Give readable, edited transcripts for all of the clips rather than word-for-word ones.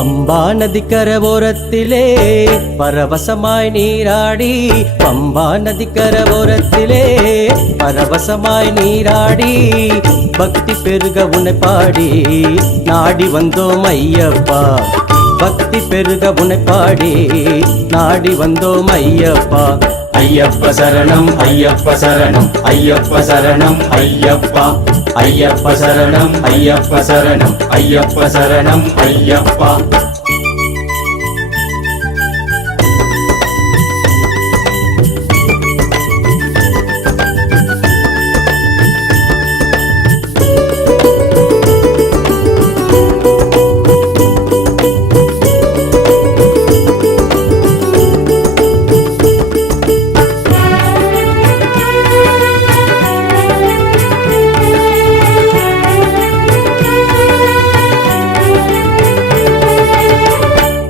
பம்பா நதிக்கரை ஓரத்திலே பரவசமாய் நீராடி, பம்பா நதிக்கரை ஓரத்திலே பரவசமாய் நீராடி, பக்தி பெருக உன்னை பாடி நாடி வந்தோம் ஐயப்பா. பக்தி பெருக உன்னை பாடி நாடி வந்தோம் ஐயப்பா. ஐயப்ப சரணம் ஐயப்ப சரணம் ஐயப்ப சரணம் ஐயப்பா. ஐயப்ப சரணம் ஐயப்ப சரணம் ஐயப்ப சரணம் ஐயப்பா.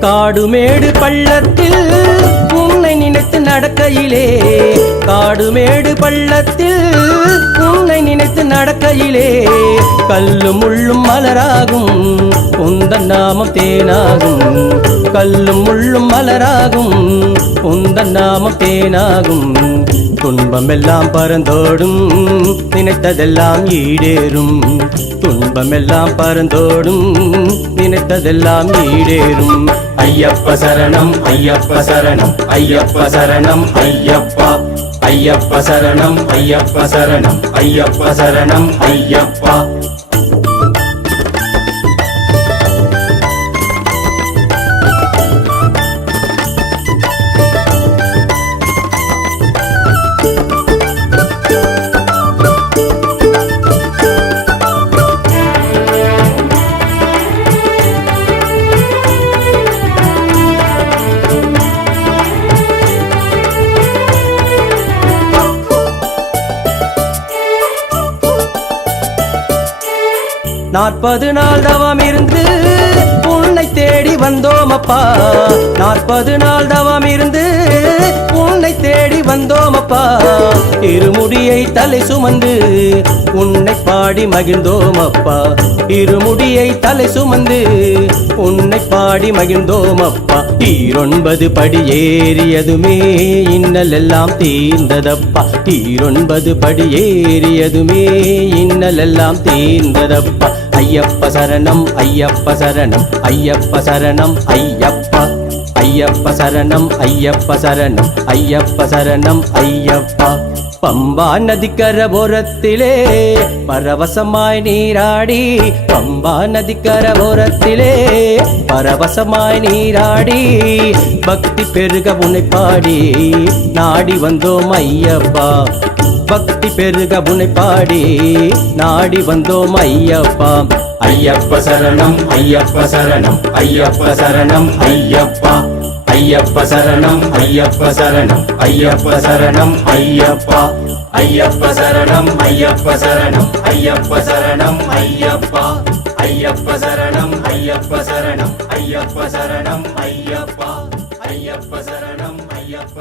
காடுமேடு பள்ளத்தில் உன்னை நினைத்து நடக்கையிலே, காடுமேடு பள்ளத்தில் உன்னை நினைத்து நடக்கையிலே, கல்லும் முள்ளும் மலராகும் உந்தன் நாமம் தேனாகும். கல்லும் முள்ளும் மலராகும் உந்தன் நாமம் தேனாகும். துன்பமெல்லாம் பறந்தோடும் நினைத்ததெல்லாம் ஈடேறும். துன்பமெல்லாம் பறந்தோடும் நினைத்ததெல்லாம் ஈடேறும். ஐயப்ப சரணம் ஐயப்ப சரணம் ஐயப்ப சரணம் ஐயப்பா. ஐயப்ப சரணம் ஐயப்ப சரணம் ஐயப்ப சரணம் ஐயப்பா. நாற்பது நாள் தவம் இருந்து உன்னை தேடி வந்தோம் அப்பா. 40 நாள் தவம் இருந்து உன்னை தேடி வந்தோம் அப்பா. இருமுடியை தலை சுமந்து உன்னை பாடி மகிழ்ந்தோம் அப்பா. இருமுடியை தலை சுமந்து உன்னை பாடி மகிழ்ந்தோம் அப்பா. 9 படி ஏறியதுமே இன்னல் எல்லாம் தீர்ந்ததப்பா. 9 படி ஏறியதுமே இன்னல் எல்லாம் தீர்ந்ததப்பா. ஐயப்ப சரணம் ஐயப்ப சரணம் ஐயப்ப சரணம் ஐயப்பா. ஐயப்ப சரணம் ஐயப்ப சரணம் ஐயப்ப சரணம் ஐயப்பா. பம்பா நதிக்கரை ஓரத்திலே பரவசமாய் நீராடி, பம்பா நதிக்கரை ஓரத்திலே பரவசமாய் நீராடி, பக்தி பெருக உன்னை பாடி நாடி வந்தோம் ஐயப்பா. பக்தி பெருக உன்னை பாடி நாடி வந்தோம் ஐயப்பா. ஐயப்ப சரணம் ஐயப்ப சரணம் ஐயப்ப சரணம் ஐயப்பா. ஐயப்ப சரணம் ஐயப்ப சரணம் ஐயப்ப சரணம் ஐயப்பா. ஐயப்ப சரணம் ஐயப்ப சரணம் ஐயப்ப சரணம் ஐயப்பா. ஐயப்ப சரணம் ஐயப்ப சரணம் ஐயப்ப சரணம் ஐயப்பா. ஐயப்ப சரணம் ஐயப்ப